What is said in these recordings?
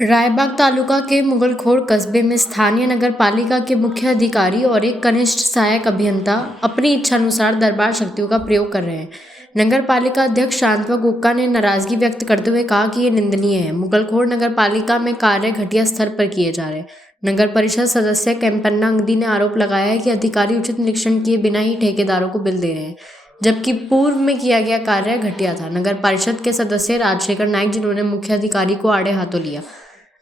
रायबाग तालुका के मुगलखोर कस्बे में स्थानीय नगर पालिका के मुख्य अधिकारी और एक कनिष्ठ सहायक अभियंता अपनी इच्छानुसार दरबार शक्तियों का प्रयोग कर रहे हैं। नगर पालिका अध्यक्ष शांतवा गुक्का ने नाराजगी व्यक्त करते हुए कहा कि ये निंदनीय है। मुगलखोर नगर पालिका में कार्य घटिया स्तर पर किए जा रहे हैं। नगर परिषद सदस्य कैंपन्ना अंगदी ने आरोप लगाया है कि अधिकारी उचित निरीक्षण किए बिना ही ठेकेदारों को बिल दे रहे हैं, जबकि पूर्व में किया गया कार्य घटिया था। नगर परिषद के सदस्य राजशेखर नाइक, जिन्होंने मुख्य अधिकारी को आड़े हाथों लिया,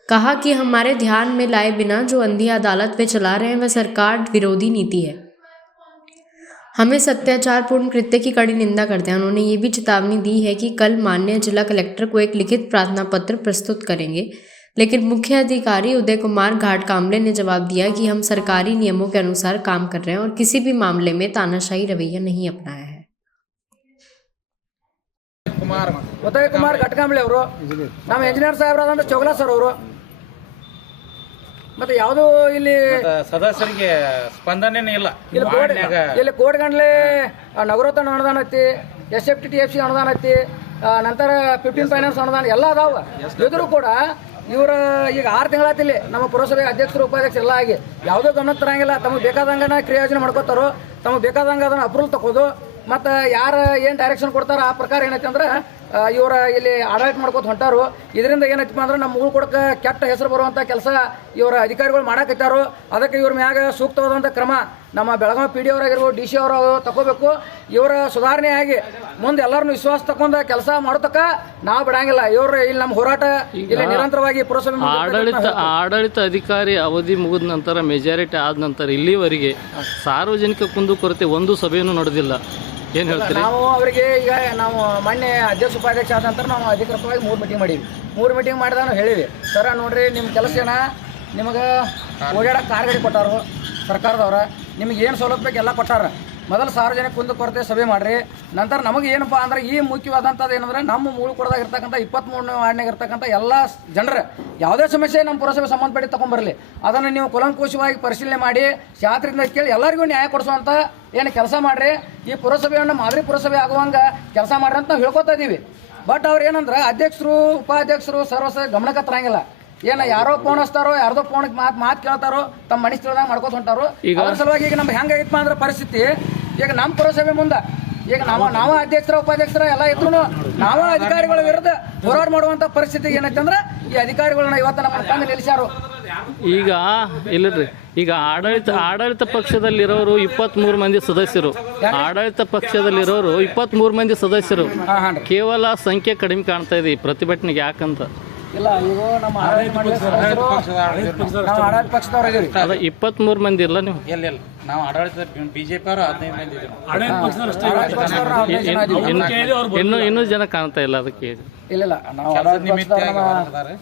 कहा कि हमारे ध्यान में लाए बिना जो अंधी अदालत वे चला रहे हैं वह सरकार विरोधी नीति है। हमें सत्याचारपूर्ण कृत्य की कड़ी निंदा करते हैं। उन्होंने ये भी चेतावनी दी है कि कल माननीय जिला कलेक्टर को एक लिखित प्रार्थना पत्र प्रस्तुत करेंगे, लेकिन मुख्य अधिकारी उदय कुमार घाटकामले ने जवाब दिया कि हम सरकारी नियमों के अनुसार काम कर रहे हैं और किसी भी मामले में तानाशाही रवैया नहीं अपनाया है। उदय कुमार घाटकामले ಅವರು ನಮ್ಮ ಇಂಜಿನಿಯರ್ ಸಾಹೇಬರಾದಂತ ಚೋಗಲಾ ಸರ್ ಅವರು ಮತ್ತೆ ಯಾವುದು ಇಲ್ಲಿ ಸದಸ್ಯರಿಗೆ ಸ್ಪಂದನೆ ಇಲ್ಲ. ಇಲ್ಲಿ ಕೋಟ್ಗಂಡ್ಲೆ ನಗರೋತ್ಥಾನ ಅನುದಾನ ಐತಿ, SFTTFC ಅನುದಾನ ಐತಿ, ನಂತರ 15 ಫೈನಾನ್ಸ್ ಅನುದಾನ ಎಲ್ಲ ಅದಾವ. ಇದ್ರು ಕೂಡ ಇವರು ಈಗ 6 ತಿಂಗಳಾತಿಲ್ಲಿ ನಮ್ಮ ಪುರಸಭೆ ಅಧ್ಯಕ್ಷರು ಉಪಾಧ್ಯಕ್ಷರು ಎಲ್ಲ ಆಗಿ ಯಾವುದೋ ಗಮನಕ್ಕೆ ತರಂಗಿಲ್ಲ. ತಮಗೆ ಬೇಕಾದಂಗನ ಕ್ರಿಯಾಯೋಜನೆ ಮಾಡ್ಕೋತಾರೋ, ತಮಗೆ ಬೇಕಾದಂಗೆ ಅದನ್ನು ಅಪ್ರೂವಲ್ ತಗೋದು, ಮತ್ತು ಯಾರು ಏನು ಡೈರೆಕ್ಷನ್ ಕೊಡ್ತಾರೋ ಆ ಪ್ರಕಾರ ಏನೈತಿ ಅಂದ್ರೆ ಇವರ ಇಲ್ಲಿ ಆಡಳಿತ ಮಾಡ್ಕೋತ ಹೊಂಟಾರು. ಇದರಿಂದ ಏನೈತಪ್ಪ ಅಂದ್ರೆ ನಮ್ಮ ಊರು ಕೊಡಕ್ಕೆ ಕೆಟ್ಟ ಹೆಸರು ಬರುವಂಥ ಕೆಲಸ ಇವರ ಅಧಿಕಾರಿಗಳು ಮಾಡಾಕತ್ತಾರು. ಅದಕ್ಕೆ ಇವ್ರ ಮ್ಯಾಗ ಸೂಕ್ತವಾದಂಥ ಕ್ರಮ ನಮ್ಮ ಬೆಳಗಾವಿ PD ಅವರಾಗಿರ್ಬೋದು, DC ಅವರು ತಗೋಬೇಕು. ಇವರ ಸುಧಾರಣೆ ಆಗಿ ಮುಂದೆ ಎಲ್ಲರನ್ನು ವಿಶ್ವಾಸ ತಗೊಂಡು ಕೆಲಸ ಮಾಡೋತಕ್ಕ ನಾವು ಬಿಡಂಗಿಲ್ಲ. ಇವರು ಇಲ್ಲಿ ನಮ್ಮ ಹೋರಾಟ ಇಲ್ಲಿ ನಿರಂತರವಾಗಿ ಪುರಸಭೆ ಆಡಳಿತ ಅಧಿಕಾರಿ ಅವಧಿ ಮುಗಿದ ನಂತರ ಮೆಜಾರಿಟಿ ಆದ ನಂತರ ಇಲ್ಲಿವರೆಗೆ ಸಾರ್ವಜನಿಕ ಕುಂದುಕೊರತೆ ಒಂದು ಸಭೆಯನ್ನು ನಡೆದಿಲ್ಲ. ಏನು ಹೇಳ್ತೀರಿ? ನಾವು ಅವರಿಗೆ ಈಗ ನಾವು ಮೊನ್ನೆ ಅಧ್ಯಕ್ಷ ಉಪಾಧ್ಯಕ್ಷ ಆದ ನಂತರ ನಾವು ಅಧಿಕೃತವಾಗಿ 3 ಮೀಟಿಂಗ್ ಮಾಡೀವಿ. 3 ಮೀಟಿಂಗ್ ಮಾಡಿದಾಗ ನಾವು ಹೇಳಿವಿ, ಸರ ನೋಡ್ರಿ ನಿಮ್ಮ ಕೆಲಸ ಏನ, ನಿಮಗೆ ಓಡಾಡಕ್ಕೆ ಕಾರ್ ಗಾಡಿ ಕೊಟ್ಟಾರು ಸರ್ಕಾರದವ್ರ, ನಿಮಗೆ ಏನು ಸೌಲಭ್ಯ ಬೇಕು ಎಲ್ಲ ಕೊಟ್ಟಾರ. ಮೊದಲು ಸಾರ್ವಜನಿಕ ಕುಂದುಕೊರತೆ ಸಭೆ ಮಾಡಿರಿ. ನಂತರ ನಮಗೆ ಏನಪ್ಪ ಅಂದ್ರೆ ಈ ಮುಖ್ಯವಾದಂಥದ್ದು ಏನಂದ್ರೆ ನಮ್ಮ ಮೂಳುಕೊಡದಾಗ ಇರ್ತಕ್ಕಂಥ 23ನೇ ವಾರ್ಡ್ನಾಗ ಇರ್ತಕ್ಕಂಥ ಎಲ್ಲ ಜನರು ಯಾವುದೇ ಸಮಸ್ಯೆ ನಮ್ಮ ಪುರಸಭೆ ಸಂಬಂಧಪಟ್ಟಿ ತೊಗೊಂಬರಲಿ, ಅದನ್ನು ನೀವು ಕೂಲಂಕುಷವಾಗಿ ಪರಿಶೀಲನೆ ಮಾಡಿ ಶಾಸ್ತ್ರದಿಂದ ಕೇಳಿ ಎಲ್ಲರಿಗೂ ನ್ಯಾಯ ಕೊಡಿಸುವಂಥ ಏನು ಕೆಲಸ ಮಾಡಿರಿ. ಈ ಪುರಸಭೆಯನ್ನು ಮಾದರಿ ಪುರಸಭೆ ಆಗುವಂಗೆ ಕೆಲಸ ಮಾಡ್ರಿ ಅಂತ ನಾವು ಹೇಳ್ಕೊತಾ ಇದ್ದೀವಿ. ಬಟ್ ಅವ್ರು ಏನಂದ್ರೆ ಅಧ್ಯಕ್ಷರು ಉಪಾಧ್ಯಕ್ಷರು ಸರ್ವಸ ಗಮನಕ್ಕೆ ತರಂಗಿಲ್ಲ. ಏನ ಯಾರೋ ಫೋನ್ ಹಚ್ತಾರೋ, ಯಾರ್ದೋ ಫೋನ್ಗೆ ಮಾತು ಕೇಳ್ತಾರೋ, ತಮ್ಮ ಮನಸ್ಸು ತಿಳಿದಾಗ ಮಾಡ್ಕೋತ ಹೊಂಟಾರೋ. ಅದ್ರ ಸಲುವಾಗಿ ಈಗ ನಮ್ಗೆ ಹೆಂಗಾಗಿತ್ತಪ್ಪ ಅಂದ್ರೆ ಪರಿಸ್ಥಿತಿ, ಈಗ ನಮ್ಮ ಪುರಸಭೆ ಮುಂದೆ ಈಗ ನಾವು ಅಧ್ಯಕ್ಷರ ಉಪಾಧ್ಯಕ್ಷರ ಎಲ್ಲ ಇದ್ರು ನಾವು ಅಧಿಕಾರಿಗಳ ವಿರುದ್ಧ ಹೋರಾಟ ಮಾಡುವಂತ ಪರಿಸ್ಥಿತಿ ಏನೈತೆ ಅಂದ್ರೆ ಈ ಅಧಿಕಾರಿಗಳನ್ನ ಇವತ್ತು ನಮ್ಮ ತಂದು ನಿಲ್ಲಿಸ್ಯಾರು. ಈಗ ಇಲ್ಲರಿ, ಈಗ ಆಡಳಿತ ಪಕ್ಷದಲ್ಲಿರೋರು 23 ಮಂದಿ ಸದಸ್ಯರು, ಆಡಳಿತ ಪಕ್ಷದಲ್ಲಿರೋರು 23 ಮಂದಿ ಸದಸ್ಯರು, ಕೇವಲ ಸಂಖ್ಯೆ ಕಡಿಮೆ ಕಾಣ್ತಾ ಇದೆ ಈ ಪ್ರತಿಭಟನೆಗೆ. ಯಾಕಂತ ಇಲ್ಲ, ಈಗ ನಮ್ಮ ಆಡಳಿತ ಪಕ್ಷದವ್ರು ಇದೀವಿ. ಅದ 23 ಮಂದಿ ಇಲ್ಲ ನೀವು? ಇಲ್ಲ, ನಾವು ಆಡಳಿತ BJP ಅವರು 15 ಮಂದಿ ಇನ್ನೂ ಜನ ಕಾಣ್ತಾ ಇಲ್ಲ. ಅದಕ್ಕೆ ಇಲ್ಲ, ನಾವು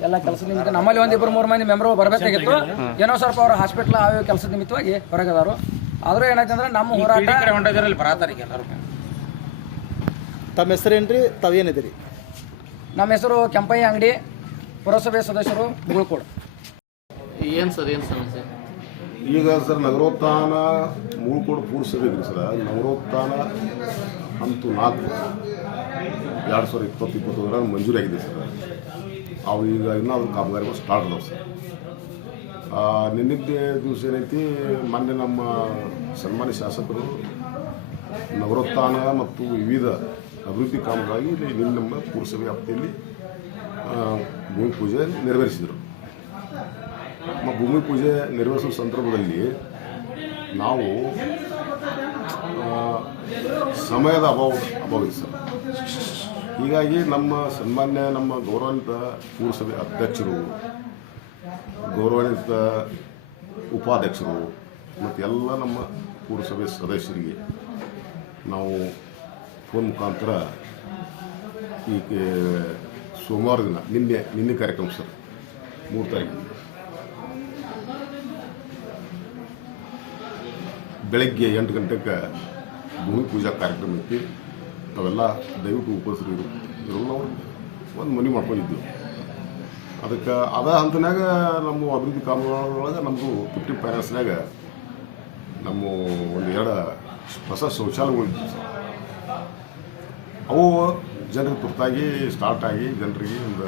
ಎಲ್ಲ ಕೆಲಸ ನಿಮಿತ್ತ ನಮ್ಮಲ್ಲಿ 1-2-3 ಮಂದಿ ಮೆಂಬರ್ ಬರಬೇಕಾಗಿತ್ತು. ಏನೋ ಸ್ವಲ್ಪ ಅವ್ರ ಹಾಸ್ಪಿಟಲ್ ಆ ಕೆಲಸದ ನಿಮಿತ್ತವಾಗಿ ಹೊರಗದಾರು. ಆದ್ರೂ ಏನಾಯ್ತು ಅಂದ್ರೆ ನಮ್ಮ ಹೋರಾಟ ಹೊಂಟಿದ್ರಲ್ಲಿ ಬರತಾರಿಗೆ ಎಲ್ಲರೂ. ತಮ್ಮ ಹೆಸರೇನ್ರಿ, ತಾವೇನಿದ್ದೀರಿ? ನಮ್ಮ ಹೆಸರು ಕೆಂಪಯ್ಯ ಅಂಗಡಿ, ಪುರಸಭೆ ಸದಸ್ಯರು ಮುಗುಳ್ಕೋಡು. ಏನು ಸರ್, ಏನು ಸಮಸ್ಯೆ? ಈಗ ಸರ್ ನಗರೋತ್ಥಾನ ಮುಗುಳ್ಕೋಡು ಪುರಸಭೆ ಸರ್, ನಗರೋತ್ಥಾನ ಹಂತು 4 2020-21 ಮಂಜೂರಿ ಆಗಿದೆ ಸರ್. ಅವು ಈಗ ಇನ್ನೂ ಅದ್ರ ಕಾಮಗಾರಿಗಳು ಸ್ಟಾರ್ಟ್ ಅದಾವೆ ಸರ್. ನಿನ್ನಿದ್ದೆ ದಿವಸ ಏನೈತಿ, ಮೊನ್ನೆ ನಮ್ಮ ಸನ್ಮಾನ್ಯ ಶಾಸಕರು ನಗರೋತ್ಥಾನ ಮತ್ತು ವಿವಿಧ ಅಭಿವೃದ್ಧಿ ಕಾಮಗಾರಿ ಇಲ್ಲಿ ನಮ್ಮ ಪುರಸಭೆ ವ್ಯಾಪ್ತಿಯಲ್ಲಿ ಭೂಮಿ ಪೂಜೆ ನೆರವೇರಿಸಿದರು. ಭೂಮಿ ಪೂಜೆ ನೆರವೇರಿಸುವ ಸಂದರ್ಭದಲ್ಲಿ ನಾವು ಸಮಯದ ಅಭಾವ ಇದೆ ಸರ್. ಹೀಗಾಗಿ ನಮ್ಮ ಸನ್ಮಾನ್ಯ ನಮ್ಮ ಗೌರವಾನ್ವಿತ ಪುರಸಭೆ ಅಧ್ಯಕ್ಷರು, ಗೌರವಾನ್ವಿತ ಉಪಾಧ್ಯಕ್ಷರು ಮತ್ತು ಎಲ್ಲ ನಮ್ಮ ಪುರಸಭೆ ಸದಸ್ಯರಿಗೆ ನಾವು ಫೋನ್ ಮುಖಾಂತರ ಈಗ ಸೋಮವಾರ ದಿನ ನಿನ್ನೆ ಕಾರ್ಯಕ್ರಮ ಸರ್, 3 ತಾರೀಕು ಬೆಳಗ್ಗೆ 8 ಗಂಟೆಗೆ ಭೂಮಿ ಪೂಜಾ ಕಾರ್ಯಕ್ರಮ ಐತಿ. ನಾವೆಲ್ಲ ದಯವಿಟ್ಟು ಉಪಸ್ಥಿತರು ಇರೋಲ್ಲ ಒಂದು ಮನವಿ ಮಾಡ್ಕೊಂಡಿದ್ದೀವಿ. ಅದಕ್ಕೆ ಅದ ಹಂತನಾಗ ನಮ್ಮ ಅಭಿವೃದ್ಧಿ ಕಾಮಗಾರಿಗಳೊಳಗೆ ನಮ್ಮದು 50 ಫೈನಾನ್ಸ್ನಾಗ ನಮ್ಮ 1-2 ಹೊಸ ಶೌಚಾಲಯಗಳಿದ್ವು ಸರ್. ಅವು ಜನರಿಗೆ ತುರ್ತಾಗಿ ಸ್ಟಾರ್ಟ್ ಆಗಿ ಜನರಿಗೆ ಒಂದು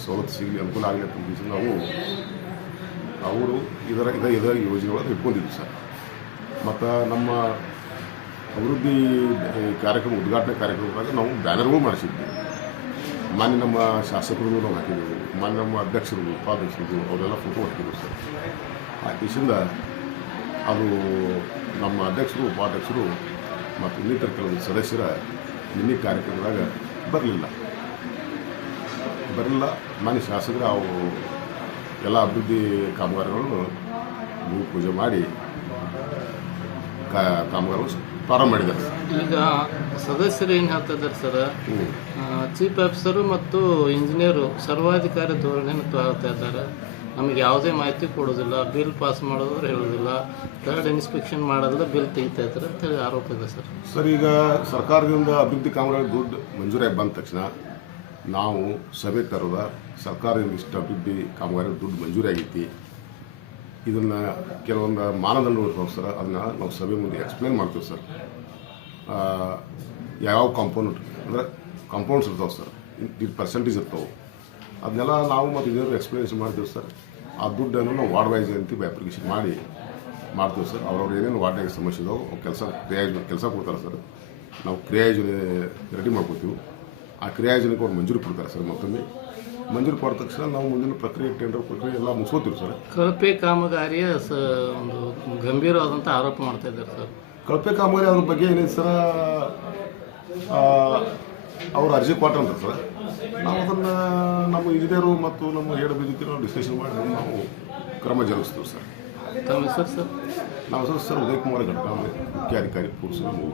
ಸವಲತ್ತು ಸಿಗಲಿ, ಅನುಕೂಲ ಆಗಲಿ ಅಂತ ಉದ್ದೇಶ ನಾವು ಅವರು ಇದರ ಯೋಜನೆಗಳನ್ನು ಇಟ್ಕೊಂಡಿದ್ವಿ ಸರ್. ಮತ್ತು ನಮ್ಮ ಅಭಿವೃದ್ಧಿ ಕಾರ್ಯಕ್ರಮ ಉದ್ಘಾಟನೆ ಕಾರ್ಯಕ್ರಮದಾಗ ನಾವು ಬ್ಯಾನರ್ಗಳು ಮಾಡಿಸಿದ್ವಿ. ಮಾನ್ಯ ನಮ್ಮ ಶಾಸಕರಿಗೂ ನಾವು ಹಾಕಿದ್ದೆವು, ಮಾನ್ಯ ನಮ್ಮ ಅಧ್ಯಕ್ಷರು ಉಪಾಧ್ಯಕ್ಷರು ಅವರೆಲ್ಲ ಫೋಟೋ ಹಾಕಿದ್ರು ಸರ್. ಆ ದೇಶದಿಂದ ಅದು ನಮ್ಮ ಅಧ್ಯಕ್ಷರು ಉಪಾಧ್ಯಕ್ಷರು ಮತ್ತು ಇನ್ನಿತರ ಕೆಲವು ಸದಸ್ಯರ ನಿನ್ನೆ ಕಾರ್ಯಕ್ರಮದಾಗ ಬರಲಿಲ್ಲ. ಮಾನ್ಯ ಶಾಸಕರು ಅವು ಎಲ್ಲ ಅಭಿವೃದ್ಧಿ ಕಾಮಗಾರಿಗಳನ್ನು ಭೂಮಿ ಪೂಜೆ ಮಾಡಿ ಕಾಮಗಾರಿಗಳು ಪ್ರಾರಂಭ ಮಾಡಿದ್ದಾರೆ ಸರ್. ಈಗ ಸದಸ್ಯರು ಏನು ಹೇಳ್ತಾ ಇದ್ದಾರೆ ಸರ್, ಚೀಫ್ ಆಫೀಸರು ಮತ್ತು ಇಂಜಿನಿಯರು ಸರ್ವಾಧಿಕಾರಿ ಧೋರಣೆಯನ್ನು ತೋರ್ತಾ ಇದ್ದಾರೆ. ನಮಗೆ ಯಾವುದೇ ಮಾಹಿತಿ ಕೊಡೋದಿಲ್ಲ, ಬಿಲ್ ಪಾಸ್ ಮಾಡೋದ್ರೆ ಹೇಳೋದಿಲ್ಲ, ಥರ್ಡ್ ಇನ್ಸ್ಪೆಕ್ಷನ್ ಮಾಡೋದಿಲ್ಲ, ಬಿಲ್ ತೆಗಿತಾ ಇದ್ದಾರೆ ಅಂತೇಳಿ ಆರೋಪ ಇದೆ ಸರ್. ಸರ್, ಈಗ ಸರ್ಕಾರದಿಂದ ಅಭಿವೃದ್ಧಿ ಕಾಮಗಾರಿ ದುಡ್ಡು ಮಂಜೂರಾಗಿ ಬಂದ ತಕ್ಷಣ ನಾವು ಸಭೆ ಕರೆದ ಸರ್ಕಾರದಿಂದ ಇಷ್ಟು ಅಭಿವೃದ್ಧಿ ಕಾಮಗಾರಿ ದುಡ್ಡು ಮಂಜೂರಿ ಆಗೈತಿ, ಇದನ್ನು ಕೆಲವೊಂದು ಮಾನದಂಡಗಳು ಇರ್ತಾವೆ ಸರ್, ಅದನ್ನು ನಾವು ಸಭೆ ಮುಂದೆ ಎಕ್ಸ್ಪ್ಲೇನ್ ಮಾಡ್ತೀವಿ ಸರ್. ಯಾವ ಕಾಂಪೌಂಡ್ಸ್ ಇರ್ತಾವೆ ಸರ್, ಇದು ಪರ್ಸೆಂಟೇಜ್ ಇರ್ತಾವೆ, ಅದನ್ನೆಲ್ಲ ನಾವು ಮತ್ತು ಇನ್ನೇನು ಎಕ್ಸ್ಪ್ಲನೇಷನ್ ಮಾಡ್ತೀವಿ ಸರ್. ಆ ದುಡ್ಡನ್ನು ನಾವು ವಾರ್ಡ್ ವೈಸ್ ಅಂತ ಅಪ್ಲಿಕೇಶನ್ ಮಾಡ್ತೀವಿ ಸರ್. ಅವ್ರವ್ರು ಏನೇನು ವಾರ್ಡ್ನಾಗ ಸಮಸ್ಯೆ ಇದಾವೆ ಅವು ಕೆಲಸ ಕೊಡ್ತಾರೆ ಸರ್. ನಾವು ಕ್ರಿಯಾಯೋಜನೆ ರೆಡಿ ಮಾಡ್ಕೊತೀವಿ. ಆ ಕ್ರಿಯಾಯೋಜನೆಗೆ ಅವ್ರು ಮಂಜೂರು ಕೊಡ್ತಾರೆ ಸರ್. ಮತ್ತೊಮ್ಮೆ ಮಂಜೂರು ಕೊಟ್ಟ ತಕ್ಷಣ ನಾವು ಮುಂದಿನ ಪ್ರಕ್ರಿಯೆ ಟೆಂಡರ್ ಪ್ರಕ್ರಿಯೆ ಎಲ್ಲ ಮುಗಿಸ್ಕೋತೀವಿ ಸರ್. ಕಳಪೆ ಕಾಮಗಾರಿಯ ಒಂದು ಗಂಭೀರವಾದಂಥ ಆರೋಪ ಮಾಡ್ತಾ ಇದ್ದಾರೆ ಸರ್. ಕಳಪೆ ಕಾಮಗಾರಿ ಅದ್ರ ಬಗ್ಗೆ ಏನಿದೆ ಸರ್, ಅವ್ರು ಅರ್ಜಿ ಕೊಟ್ಟಂತ ಸರ್, ನಾವು ಅದನ್ನು ನಮ್ಮ ಇಂಜಿನಿಯರು ಮತ್ತು ನಮ್ಮ ಹೇಡ್ ಬಿಜೆಪಿ ನಾವು ಡಿಸ್ಕಷನ್ ಮಾಡಿ ನಾವು ಕ್ರಮ ಜರುಗಿಸ್ತೀವಿ ಸರ್. ತಮ್ಮ ಹೆಸರು ಸರ್? ನಾವು ಸರ್ ಉದಯ್ ಕುಮಾರ್ ಘಟಕ ಮುಖ್ಯಾಧಿಕಾರಿ ಪುರುಷರು.